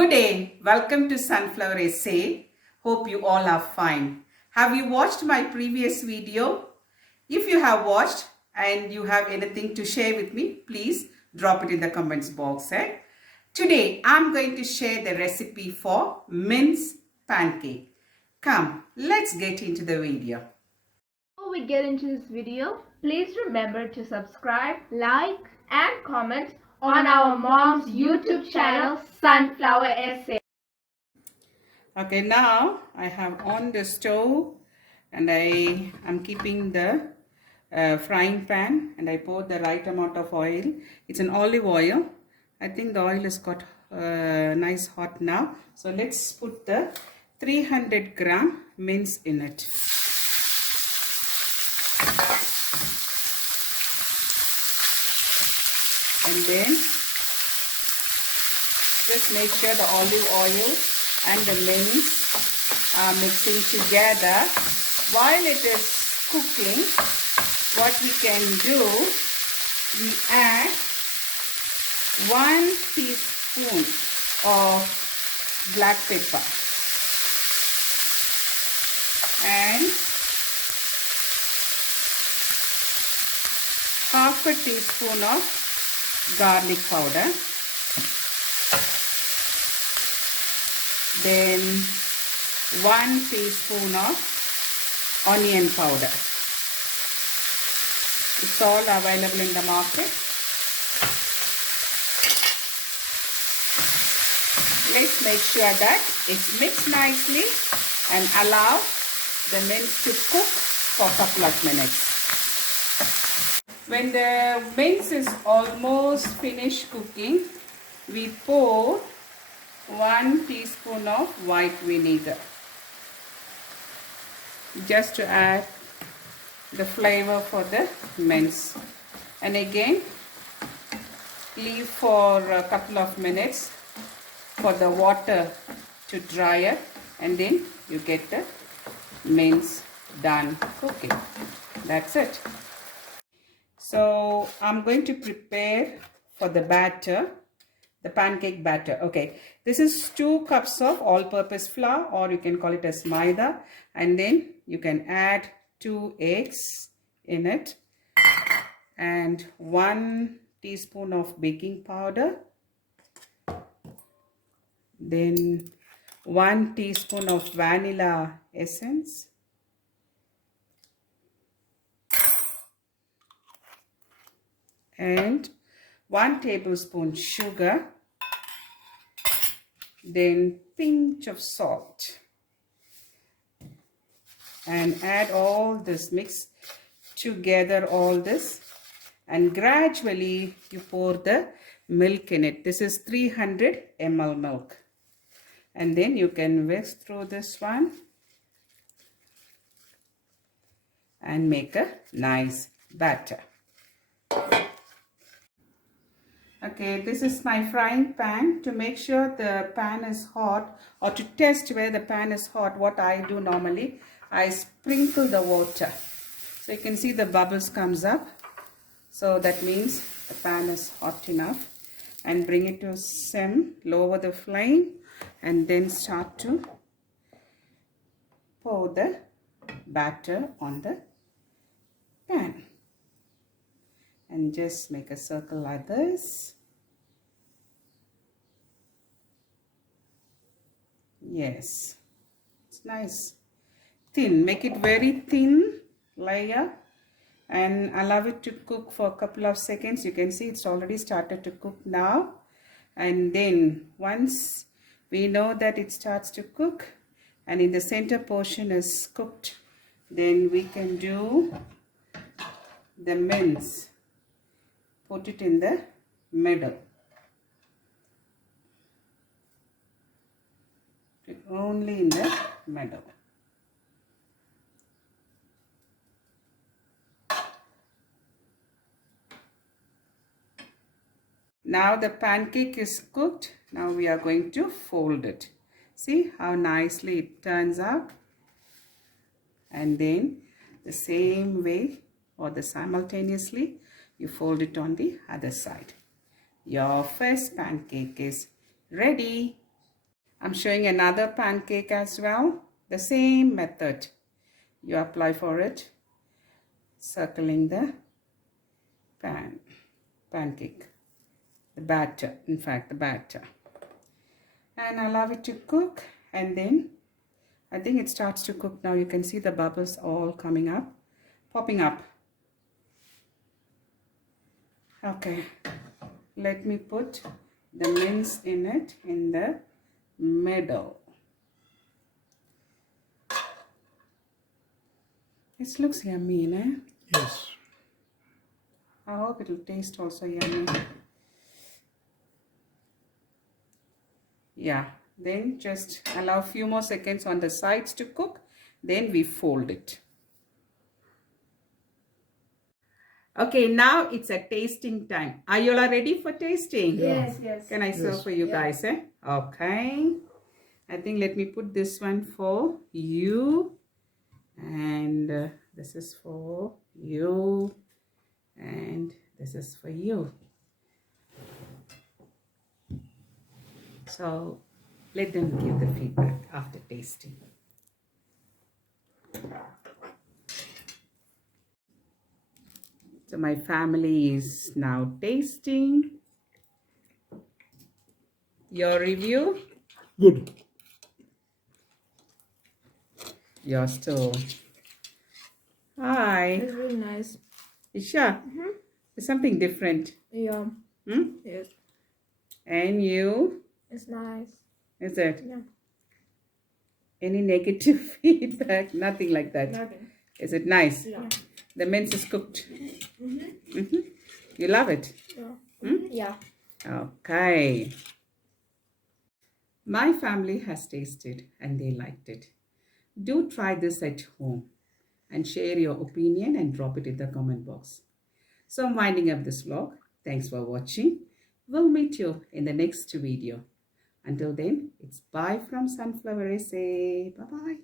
Good day. Welcome to Sunflower Essay. Hope you all are fine. Have you watched my previous video? If you have watched and you have anything to share with me, please drop it in the comments box. Today, I'm going to share the recipe for mince pancake. Come, let's get into the video. Before we get into this video, please remember to subscribe, like, and comment on our mom's YouTube channel, Sunflower Essay. Okay, now I have on the stove and I am keeping the frying pan and I pour the right amount of oil. It's an olive oil. I think the oil is got nice hot now. So let's put the 300 gram mince in it. And then just make sure the olive oil and the mince are mixing together. While it is cooking, what we can do, we add 1 teaspoon of black pepper and half a teaspoon of garlic powder, then 1 teaspoon of onion powder. It's all available in the market. Let's make sure that it's mixed nicely and allow the mince to cook for a couple of minutes. When the mince is almost finished cooking, we pour 1 teaspoon of white vinegar just to add the flavor for the mince. And again, leave for a couple of minutes for the water to dry up, and then you get the mince done cooking. That's it. So I'm going to prepare for the batter, the pancake batter. Okay, this is 2 cups of all-purpose flour, or you can call it as maida, and then you can add 2 eggs in it and 1 teaspoon of baking powder, then 1 teaspoon of vanilla essence, and 1 tablespoon sugar, then pinch of salt, and add all this, mix together all this, and gradually you pour the milk in it. This is 300 ml milk, and then you can whisk through this one and make a nice batter. Okay, this is my frying pan. To make sure the pan is hot, or to test where the pan is hot, what I do normally, I sprinkle the water. So you can see the bubbles comes up. So that means the pan is hot enough. And bring it to sim, lower the flame, and then start to pour the batter on the pan. And just make a circle like this. Yes, it's nice. Thin, make it very thin layer and allow it to cook for a couple of seconds. You can see it's already started to cook now. And then once we know that it starts to cook and in the center portion is cooked, then we can do the mince. Put it in the middle. Only in the middle. Now the pancake is cooked. Now we are going to fold it. See how nicely it turns out. And then the same way, or the simultaneously, you fold it on the other side. Your first pancake is ready. I'm showing another pancake as well. The same method. You apply for it, circling the pancake, the batter, in fact the batter, and allow it to cook. And then I think it starts to cook now. You can see the bubbles all coming up, popping up. Okay, let me put the mince in it in the middle. This looks yummy, eh? Yes. I hope it will taste also yummy. Yeah, then just allow a few more seconds on the sides to cook. Then we fold it. Okay, now it's a tasting time. Are you all ready for tasting? Yes. Can I serve for you guys? Okay. I think let me put this one for you. And this is for you. And this is for you. So let them give the feedback after tasting. So my family is now tasting. Your review? Good. Your still. Hi. It's really nice. Isha, it's something different. Yeah. Hmm? Yes. And you? It's nice. Is it? Yeah. Any negative feedback? Nothing like that. Nothing. Is it nice? Yeah. The mince is cooked. You love it? Yeah. Yeah. Okay. My family has tasted and they liked it. Do try this at home and share your opinion and drop it in the comment box. So I'm winding up this vlog. Thanks for watching. We'll meet you in the next video. Until then, it's bye from Sunflower SA. Bye-bye.